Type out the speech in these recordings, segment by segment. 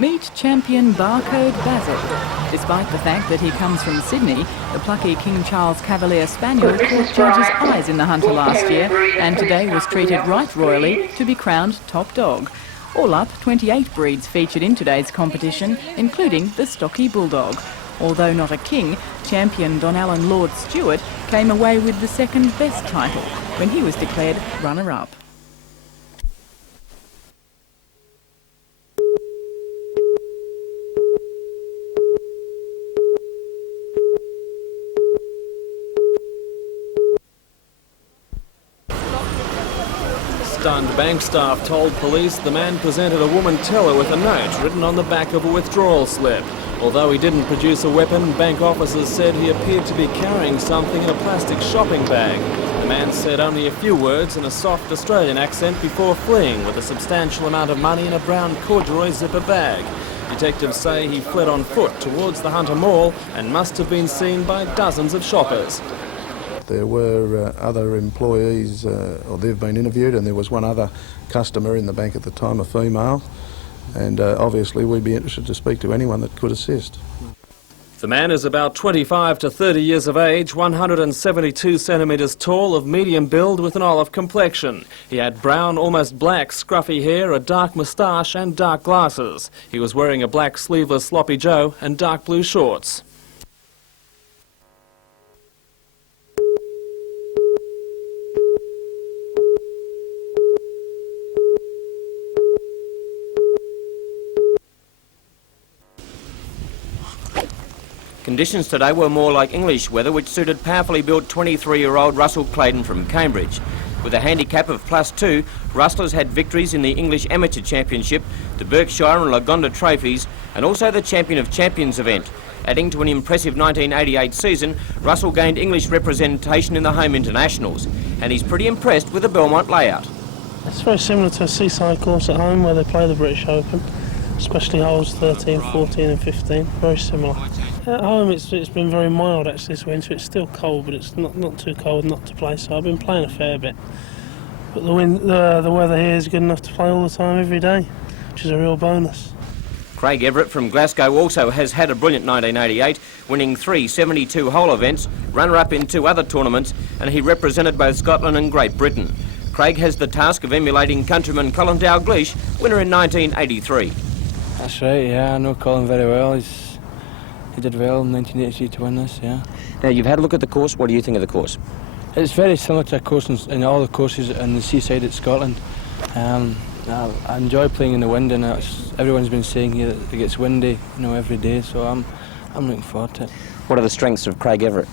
Meet champion Barcode Basil. Despite the fact that he comes from Sydney, the plucky King Charles Cavalier Spaniel caught judges' eyes in the Hunter last year and today was treated right royally to be crowned top dog. All up, 28 breeds featured in today's competition, including the stocky bulldog. Although not a king, champion Don Allen Lord Stewart came away with the second best title when he was declared runner-up. Stunned bank staff told police the man presented a woman teller with a note written on the back of a withdrawal slip. Although he didn't produce a weapon, bank officers said he appeared to be carrying something in a plastic shopping bag. The man said only a few words in a soft Australian accent before fleeing with a substantial amount of money in a brown corduroy zipper bag. Detectives say he fled on foot towards the Hunter Mall and must have been seen by dozens of shoppers. There were other employees, or they've been interviewed, and there was one other customer in the bank at the time, a female, and obviously we'd be interested to speak to anyone that could assist. The man is about 25 to 30 years of age, 172 centimetres tall, of medium build with an olive complexion. He had brown, almost black, scruffy hair, a dark moustache and dark glasses. He was wearing a black sleeveless sloppy joe and dark blue shorts. Conditions today were more like English weather, which suited powerfully built 23-year-old Russell Clayton from Cambridge. With a handicap of +2, Rustlers had victories in the English Amateur Championship, the Berkshire and Lagonda Trophies, and also the Champion of Champions event. Adding to an impressive 1988 season, Russell gained English representation in the home internationals, and he's pretty impressed with the Belmont layout. It's very similar to a seaside course at home where they play the British Open, especially holes 13, 14 and 15, very similar. At home it's been very mild actually this winter. It's still cold, but it's not too cold not to play, so I've been playing a fair bit. But the weather here is good enough to play all the time, every day, which is a real bonus. Craig Everett from Glasgow also has had a brilliant 1988, winning 3 72-hole events, runner-up in 2 other tournaments, and he represented both Scotland and Great Britain. Craig has the task of emulating countryman Colin Dalglish, winner in 1983. That's right, yeah, I know Colin very well. He did well in 1983 to win this, yeah. Now, you've had a look at the course. What do you think of the course? It's very similar to a course in all the courses in the seaside at Scotland. I enjoy playing in the wind, and everyone's been saying here that it gets windy, every day, so I'm looking forward to it. What are the strengths of Craig Everett?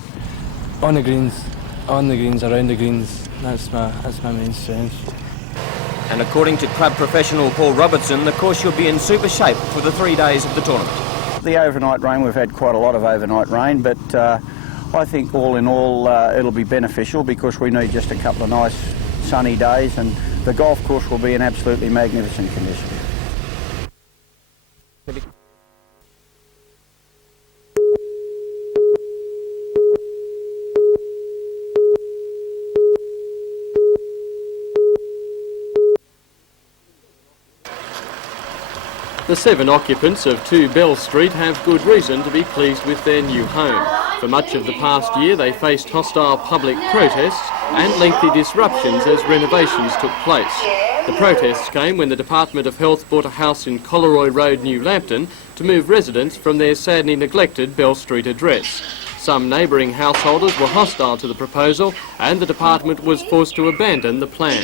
On the greens, around the greens, that's my main strength. And according to club professional Paul Robertson, the course should be in super shape for the 3 days of the tournament. The overnight rain, we've had quite a lot of overnight rain, but I think all in all it'll be beneficial because we need just a couple of nice sunny days, and the golf course will be in absolutely magnificent condition. The 7 occupants of 2 Bell Street have good reason to be pleased with their new home. For much of the past year they faced hostile public protests and lengthy disruptions as renovations took place. The protests came when the Department of Health bought a house in Coleroy Road, New Lambton, to move residents from their sadly neglected Bell Street address. Some neighbouring householders were hostile to the proposal and the department was forced to abandon the plan.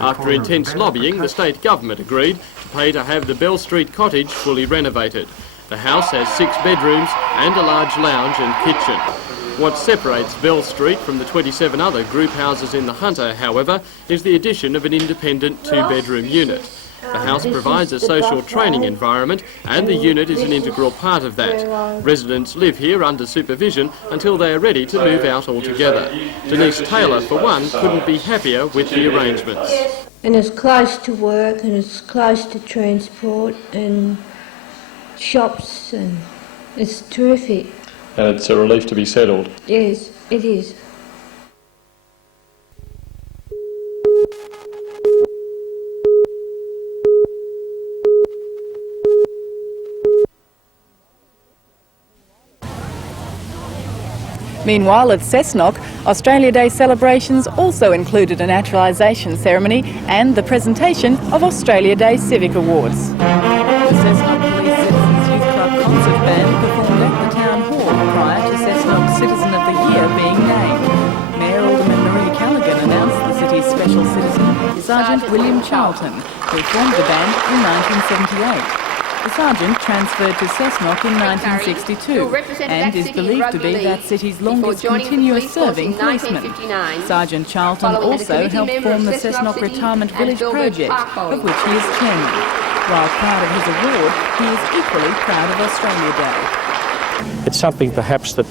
After intense lobbying, the state government agreed to pay to have the Bell Street cottage fully renovated. The house has 6 bedrooms and a large lounge and kitchen. What separates Bell Street from the 27 other group houses in the Hunter, however, is the addition of an independent 2-bedroom unit. The house provides a social training environment and the unit is an integral part of that. Residents live here under supervision until they are ready to move out altogether. Denise Taylor, for one, couldn't be happier with the arrangements. And it's close to work and it's close to transport and shops, and it's terrific. And it's a relief to be settled. Yes, it is. Meanwhile, at Cessnock, Australia Day celebrations also included a naturalisation ceremony and the presentation of Australia Day Civic Awards. The Cessnock Police Citizens Youth Club concert band performed at the Town Hall prior to Cessnock's Citizen of the Year being named. Mayor Alderman Marie Callaghan announced the city's special citizen, Sergeant William Charlton, who formed the band in 1978. The sergeant transferred to Cessnock in 1962 and is believed to be that city's longest continuous serving policeman. Sergeant Charlton also helped form the Cessnock Retirement Village project, of which he is chairman. While proud of his award, he is equally proud of Australia Day. It's something perhaps that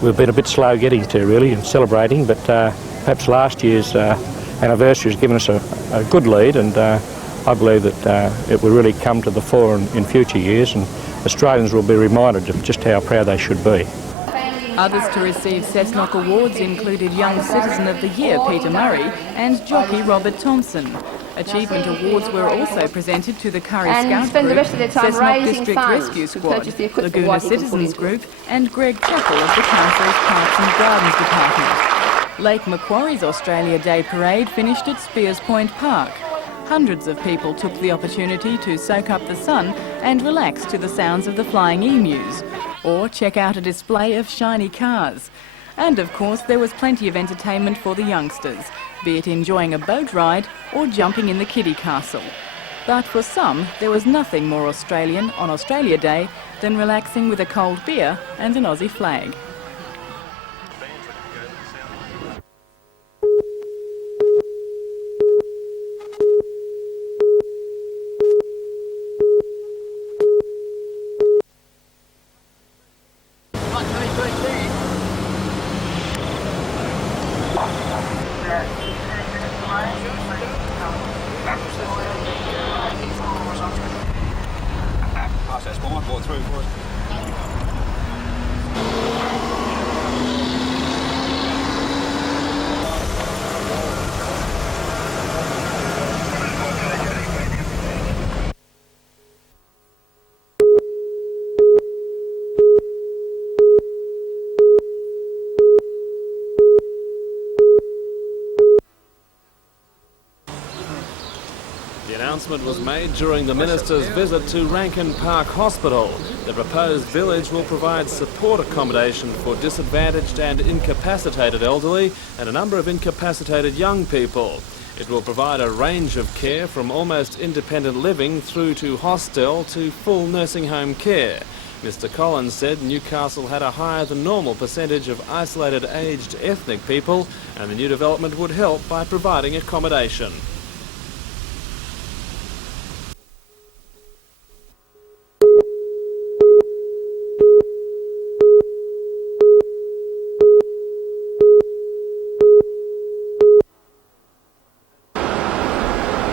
we've been a bit slow getting to really and celebrating, but perhaps last year's anniversary has given us a good lead, and I believe that it will really come to the fore in future years, and Australians will be reminded of just how proud they should be. Others to receive Cessnock awards included Young Citizen of the Year Peter Murray and jockey Robert Thompson. Achievement awards were also presented to the Curry Scout Group, Cessnock District Rescue Squad, Laguna Citizens Group and Greg Chappell of the Council's Parks and Gardens Department. Lake Macquarie's Australia Day Parade finished at Spears Point Park. Hundreds of people took the opportunity to soak up the sun and relax to the sounds of the flying emus, or check out a display of shiny cars. And of course there was plenty of entertainment for the youngsters, be it enjoying a boat ride or jumping in the kiddie castle. But for some, there was nothing more Australian on Australia Day than relaxing with a cold beer and an Aussie flag. The announcement was made during the Minister's visit to Rankin Park Hospital. The proposed village will provide support accommodation for disadvantaged and incapacitated elderly and a number of incapacitated young people. It will provide a range of care from almost independent living through to hostel to full nursing home care. Mr Collins said Newcastle had a higher than normal percentage of isolated aged ethnic people, and the new development would help by providing accommodation.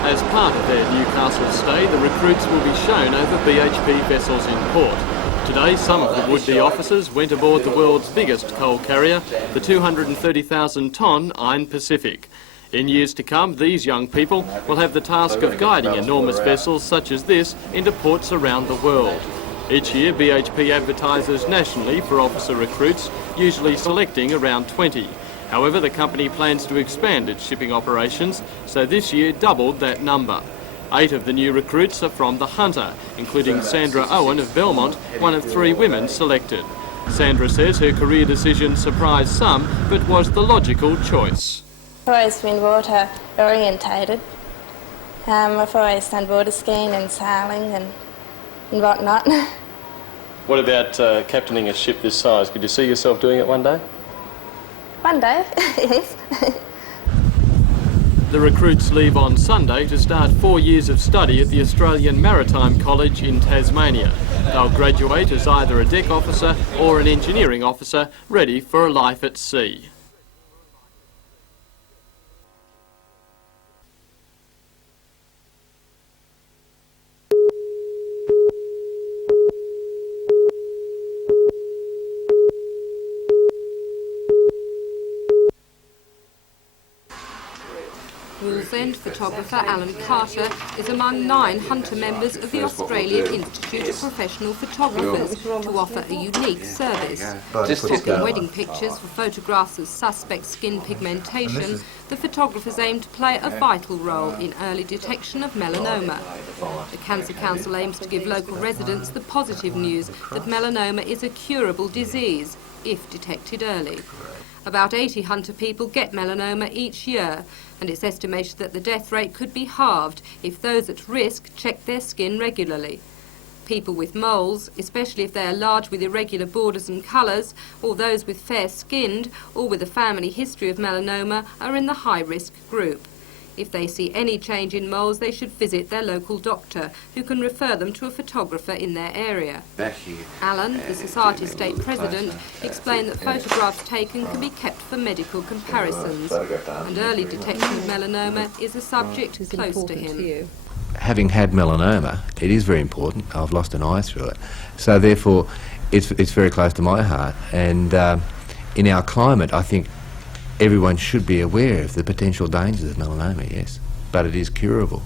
As part of their Newcastle stay, the recruits will be shown over BHP vessels in port. Today, some of the would-be officers went aboard the world's biggest coal carrier, the 230,000-tonne Iron Pacific. In years to come, these young people will have the task of guiding enormous vessels such as this into ports around the world. Each year, BHP advertises nationally for officer recruits, usually selecting around 20. However, the company plans to expand its shipping operations, so this year doubled that number. 8 of the new recruits are from the Hunter, including Sandra Owen of Belmont, one of 3 women selected. Sandra says her career decision surprised some, but was the logical choice. I've always been water orientated. I've always done water skiing and sailing and whatnot. What about captaining a ship this size? Could you see yourself doing it one day? One day, yes. The recruits leave on Sunday to start 4 years of study at the Australian Maritime College in Tasmania. They'll graduate as either a deck officer or an engineering officer ready for a life at sea. We'll see Southend photographer Alan Carter is among 9 hunter members of the Australian Institute of Professional Photographers to offer a unique service. Taking wedding pictures for photographs of suspect skin pigmentation, the photographers aim to play a vital role in early detection of melanoma. The Cancer Council aims to give local residents the positive news that melanoma is a curable disease if detected early. About 80 hunter people get melanoma each year, and it's estimated that the death rate could be halved if those at risk check their skin regularly. People with moles, especially if they are large with irregular borders and colours, or those with fair-skinned or with a family history of melanoma, are in the high-risk group. If they see any change in moles, they should visit their local doctor, who can refer them to a photographer in their area. Alan, the Society State President, explained that photographs taken can be kept for medical comparisons, and early detection of melanoma is a subject close to him. Having had melanoma, it is very important. I've lost an eye through it. So therefore, it's very close to my heart. And in our climate, I think everyone should be aware of the potential dangers of melanoma, yes, but it is curable.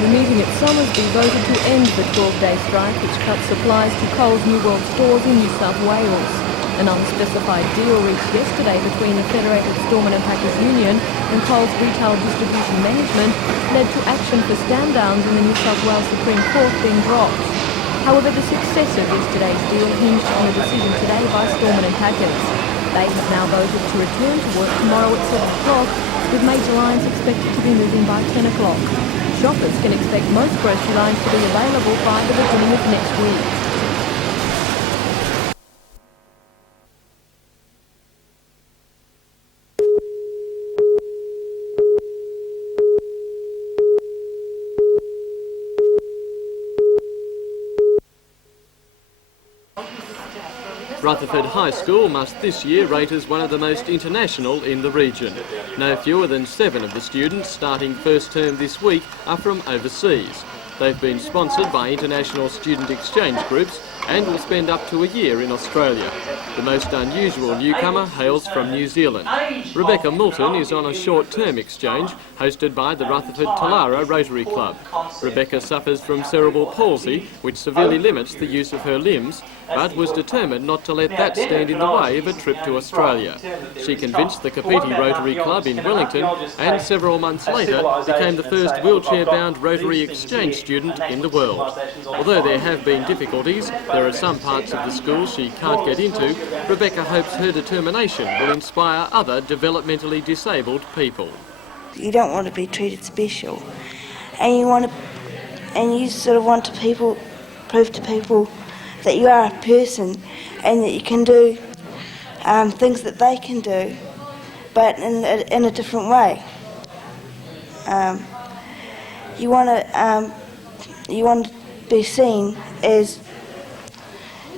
The meeting at Somersby voted to end the 12-day strike which cuts supplies to Coles New World stores in New South Wales. An unspecified deal reached yesterday between the Federated Storemen and Packers Union and Coles Retail Distribution Management led to action for stand-downs in the New South Wales Supreme Court being dropped. However, the success of yesterday's deal hinged on a decision today by Storemen and Packers. They have now voted to return to work tomorrow at 7 o'clock, with major lines expected to be moving by 10 o'clock. Shoppers can expect most grocery lines to be available by the beginning of next week. Rutherford High School must this year rate as one of the most international in the region. No fewer than 7 of the students starting first term this week are from overseas. They've been sponsored by international student exchange groups and will spend up to a year in Australia. The most unusual newcomer hails from New Zealand. Rebecca Moulton is on a short-term exchange hosted by the Rutherford Talara Rotary Club. Rebecca suffers from cerebral palsy, which severely limits the use of her limbs, but was determined not to let that stand in the way of a trip to Australia. She convinced the Kapiti Rotary Club in Wellington and several months later became the first wheelchair-bound Rotary exchange student in the world. Although there have been difficulties, there are some parts of the school she can't get into, Rebecca hopes her determination will inspire other developmentally disabled people. You don't want to be treated special, and you sort of want to prove to people that you are a person and that you can do things that they can do, but in a different way. You want to be seen as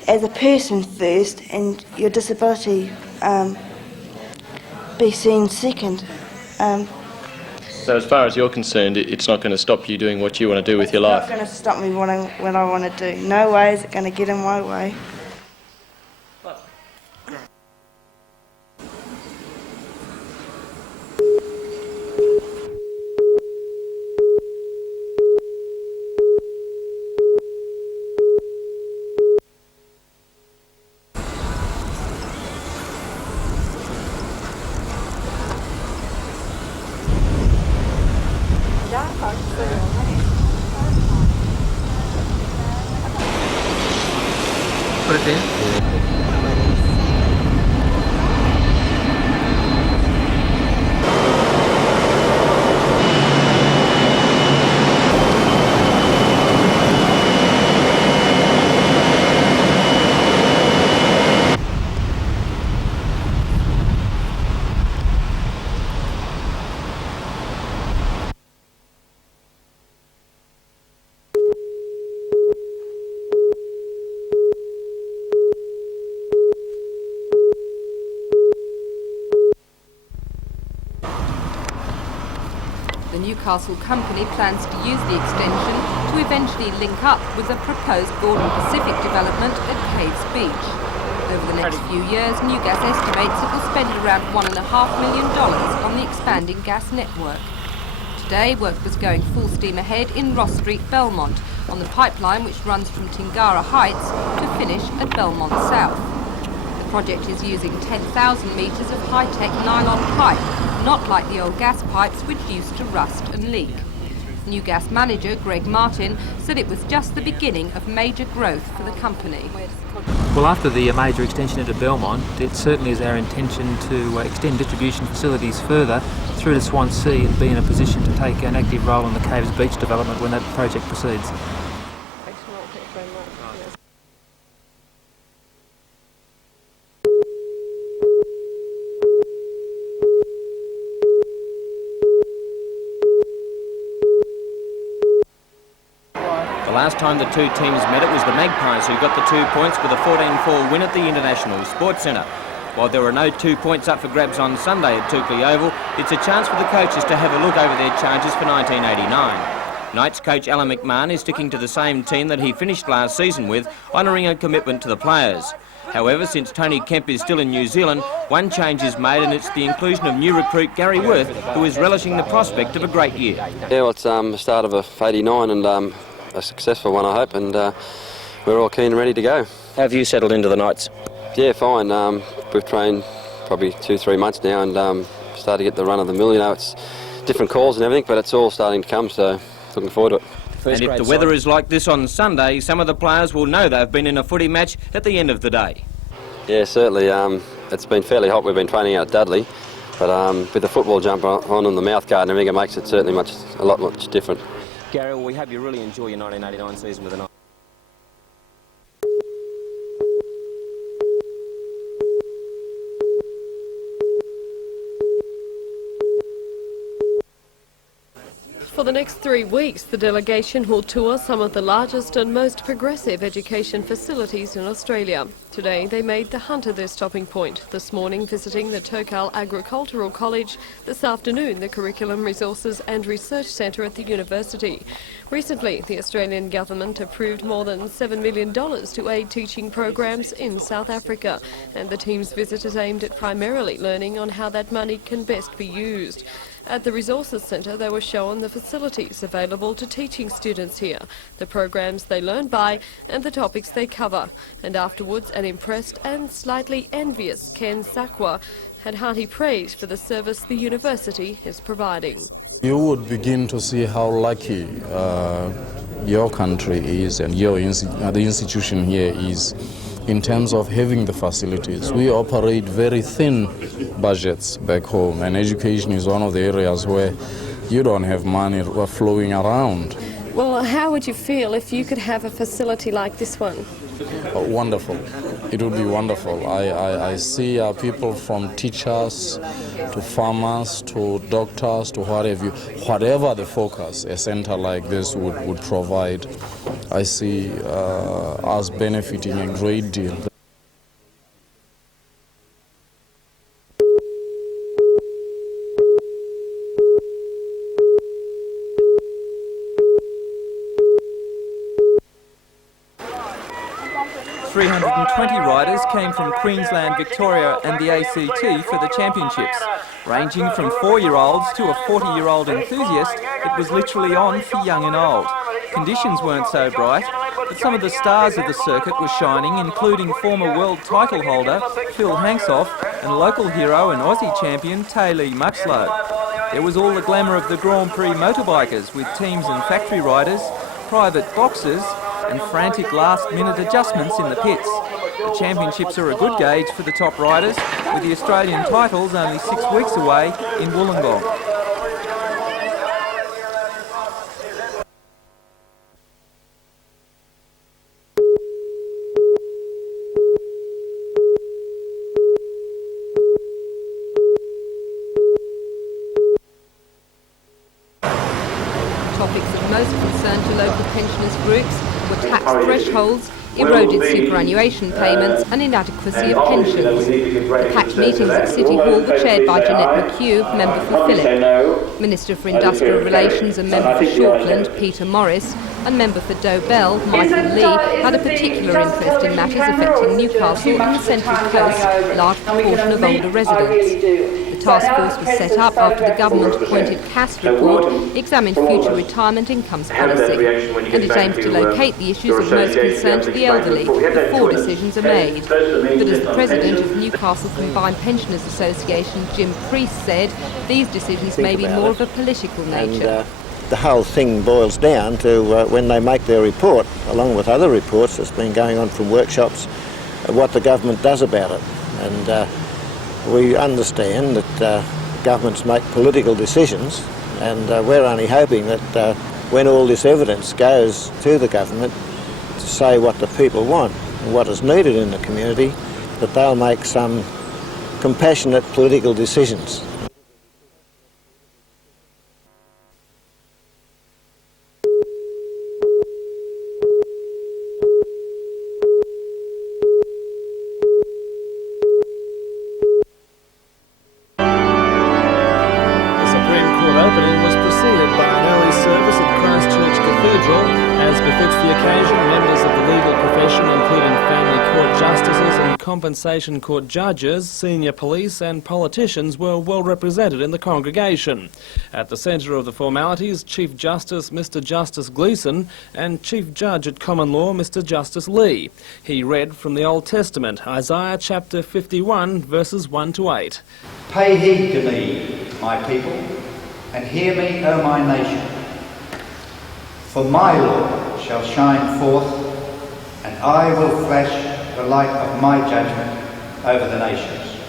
a person first, and your disability be seen second. So as far as you're concerned, it's not going to stop you doing what you want to do with your life? It's not going to stop me what I want to do. No way is it going to get in my way. Put it in. The Newcastle company plans to use the extension to eventually link up with the proposed Gordon Pacific development at Caves Beach. Over the next few years, Newgas estimates it will spend around $1.5 million on the expanding gas network. Today, work was going full steam ahead in Ross Street, Belmont, on the pipeline which runs from Tingara Heights to finish at Belmont South. The project is using 10,000 metres of high-tech nylon pipe, not like the old gas pipes which used to rust and leak. Newgas manager Greg Martin said it was just the beginning of major growth for the company. Well, after the major extension into Belmont, it certainly is our intention to extend distribution facilities further through to Swansea and be in a position to take an active role in the Caves Beach development when that project proceeds. The last time the two teams met, it was the Magpies who got the 2 points with a 14-4 win at the International Sports Centre. While there are no 2 points up for grabs on Sunday at Toukley Oval, it's a chance for the coaches to have a look over their charges for 1989. Knights coach Alan McMahon is sticking to the same team that he finished last season with, honouring a commitment to the players. However, since Tony Kemp is still in New Zealand, one change is made, and it's the inclusion of new recruit Gary Worth, who is relishing the prospect of a great year. Yeah, well, it's the start of a 89 and a successful one, I hope, and we're all keen and ready to go. Have you settled into the Knights? Yeah, fine. We've trained probably 2-3 months now and started to get the run of the mill. You know, it's different calls and everything, but it's all starting to come, so looking forward to it. And if the weather is like this on Sunday, some of the players will know they've been in a footy match at the end of the day. Yeah, certainly. It's been fairly hot. We've been training out at Dudley, but with the football jumper on and the mouth guard and everything, it makes it certainly a lot much different. Gary, well, we hope you really enjoy your 1989 season with the Knights. For the next 3 weeks, the delegation will tour some of the largest and most progressive education facilities in Australia. Today, they made the Hunter their stopping point. This morning, visiting the Turkal Agricultural College. This afternoon, the Curriculum Resources and Research Centre at the university. Recently, the Australian government approved more than $7 million to aid teaching programs in South Africa, and the team's visit is aimed at primarily learning on how that money can best be used. At the Resources Centre, they were shown the facilities available to teaching students here, the programs they learn by and the topics they cover. And afterwards, an impressed and slightly envious Ken Sakwa had hearty praise for the service the university is providing. You would begin to see how lucky your country is and the institution here is in terms of having the facilities. We operate very thin budgets back home, and education is one of the areas where you don't have money flowing around. Well, how would you feel if you could have a facility like this one? Wonderful. It would be wonderful. I see people from teachers to farmers to doctors to whatever the focus a centre like this would provide, I see us benefiting a great deal. Riders came from Queensland, Victoria and the ACT for the championships. Ranging from 4-year-olds to a 40-year-old enthusiast, it was literally on for young and old. Conditions weren't so bright, but some of the stars of the circuit were shining, including former world title holder Phil Hanksoff and local hero and Aussie champion Taylor Muchlow. There was all the glamour of the Grand Prix motorbikers, with teams and factory riders, private boxes and frantic last-minute adjustments in the pits. The championships are a good gauge for the top riders, with the Australian titles only 6 weeks away in Wollongong. Topics of most concern to local pensioners groups were tax thresholds, eroded superannuation payments and inadequacy of pensions. The packed meetings at City Hall were chaired by Jeanette McHugh, member for Phillip. Minister for Industrial Relations and member for Shortland, Peter Morris, and member for Dobell, Michael Lee, had a particular interest in matters affecting Newcastle and the Central Coast, a large proportion of older residents. The task force was set up after the government-appointed CAS report examined future retirement incomes policy, and it aims to locate the issues of most concern to the elderly before decisions are made. But as the president of Newcastle Combined Pensioners Association, Jim Priest, said, these decisions may be more of a political nature. The whole thing boils down to when they make their report, along with other reports that's been going on from workshops, what the government does about it. And we understand that governments make political decisions, and we're only hoping that when all this evidence goes to the government to say what the people want and what is needed in the community, that they'll make some compassionate political decisions. Compensation Court judges, senior police and politicians were well represented in the congregation. At the centre of the formalities, Chief Justice Mr Justice Gleeson and Chief Judge at Common Law Mr Justice Lee. He read from the Old Testament, Isaiah chapter 51 verses 1 to 8. Pay heed to me, my people, and hear me, O my nation. For my law shall shine forth, and I will flash the light of my judgment over the nations.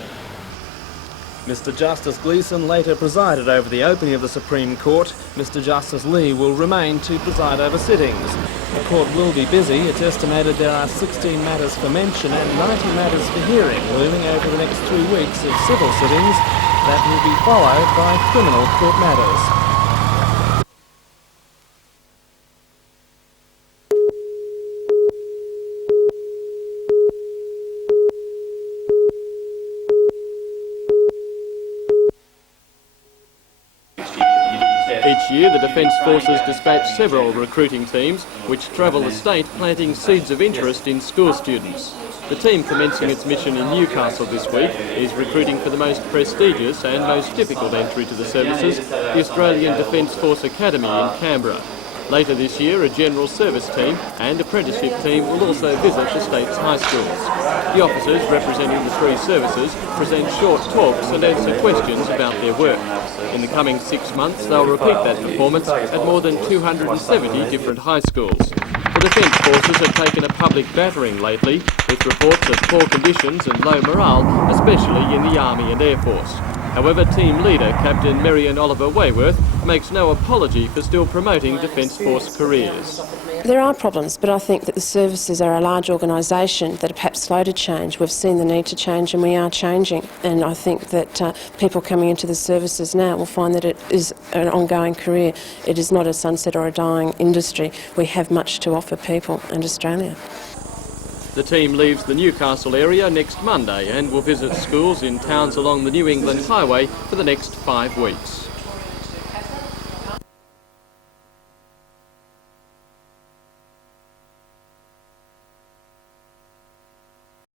Mr Justice Gleeson later presided over the opening of the Supreme Court. Mr Justice Lee will remain to preside over sittings. The court will be busy. It's estimated there are 16 matters for mention and 90 matters for hearing looming over the next 3 weeks of civil sittings that will be followed by criminal court matters. Each year, the Defence Forces dispatch several recruiting teams which travel the state planting seeds of interest in school students. The team commencing its mission in Newcastle this week is recruiting for the most prestigious and most difficult entry to the services, the Australian Defence Force Academy in Canberra. Later this year, a general service team and apprenticeship team will also visit the state's high schools. The officers representing the three services present short talks and answer questions about their work. In the coming 6 months, they'll repeat that performance at more than 270 different high schools. The Defence Forces have taken a public battering lately, with reports of poor conditions and low morale, especially in the Army and Air Force. However, team leader Captain Marion Oliver Wayworth makes no apology for still promoting Defence Force careers. There are problems, but I think that the services are a large organisation that are perhaps slow to change. We've seen the need to change and we are changing, and I think that people coming into the services now will find that it is an ongoing career. It is not a sunset or a dying industry. We have much to offer people and Australia. The team leaves the Newcastle area next Monday and will visit schools in towns along the New England Highway for the next 5 weeks.